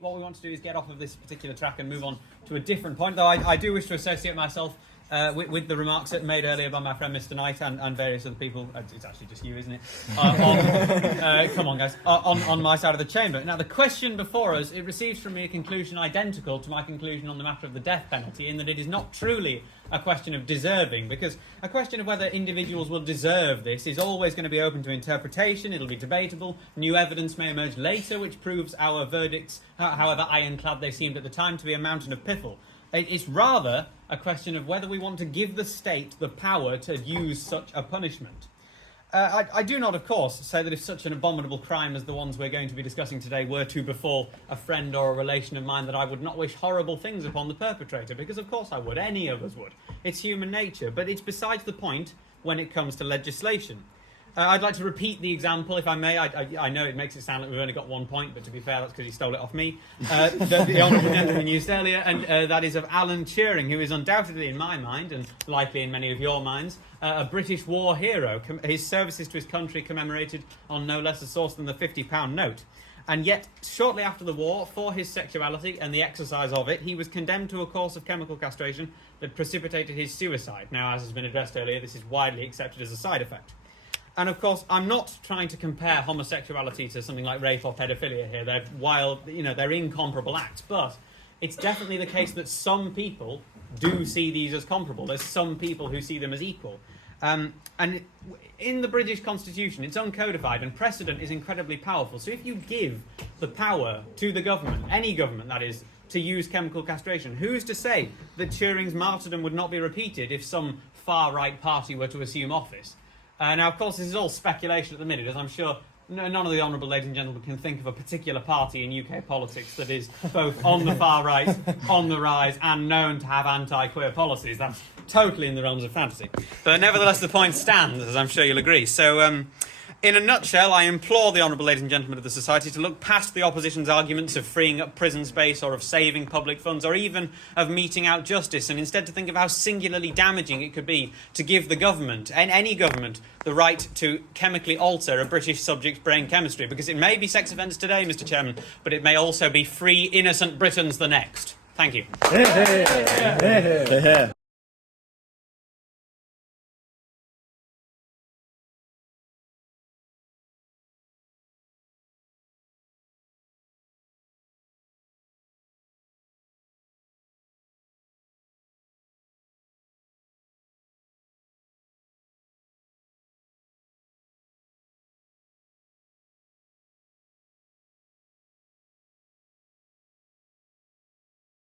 What we want to do is get off of this particular track and move on to a different point, though I do wish to associate myself with the remarks that made earlier by my friend Mr. Knight and various other people. It's actually just you, isn't it? Come on, guys. On my side of the chamber. Now, the question before us, it receives from me a conclusion identical to my conclusion on the matter of the death penalty, in that it is not truly a question of deserving, because a question of whether individuals will deserve this is always going to be open to interpretation. It'll be debatable. New evidence may emerge later which proves our verdicts, however ironclad they seemed at the time, to be a mountain of piffle. It's rather a question of whether we want to give the state the power to use such a punishment. I do not, of course, say that if such an abominable crime as the ones we're going to be discussing today were to befall a friend or a relation of mine, that I would not wish horrible things upon the perpetrator, because of course I would. Any of us would. It's human nature. But it's besides the point when it comes to legislation. I'd like to repeat the example, if I may. I know it makes it sound like we've only got 1 point, but to be fair, that's because he stole it off me. The honourable gentleman used earlier, and that is of Alan Turing, who is undoubtedly, in my mind, and likely in many of your minds, a British war hero. His services to his country commemorated on no less a source than the £50 note. And yet, shortly after the war, for his sexuality and the exercise of it, he was condemned to a course of chemical castration that precipitated his suicide. Now, as has been addressed earlier, this is widely accepted as a side effect. And of course, I'm not trying to compare homosexuality to something like rape or pedophilia here. They're wild, they're incomparable acts. But it's definitely the case that some people do see these as comparable. There's some people who see them as equal. And in the British Constitution, it's uncodified, and precedent is incredibly powerful. So if you give the power to the government, any government that is, to use chemical castration, who's to say that Turing's martyrdom would not be repeated if some far-right party were to assume office? Now, of course, this is all speculation at the minute, as I'm sure none of the honourable ladies and gentlemen can think of a particular party in UK politics that is both on the far right, on the rise, and known to have anti-queer policies. That's totally in the realms of fantasy. But nevertheless, the point stands, as I'm sure you'll agree. So, in a nutshell, I implore the honourable ladies and gentlemen of the Society to look past the opposition's arguments of freeing up prison space or of saving public funds or even of meting out justice, and instead to think of how singularly damaging it could be to give the government, and any government, the right to chemically alter a British subject's brain chemistry, because it may be sex offenders today, Mr. Chairman, but it may also be free, innocent Britons the next. Thank you.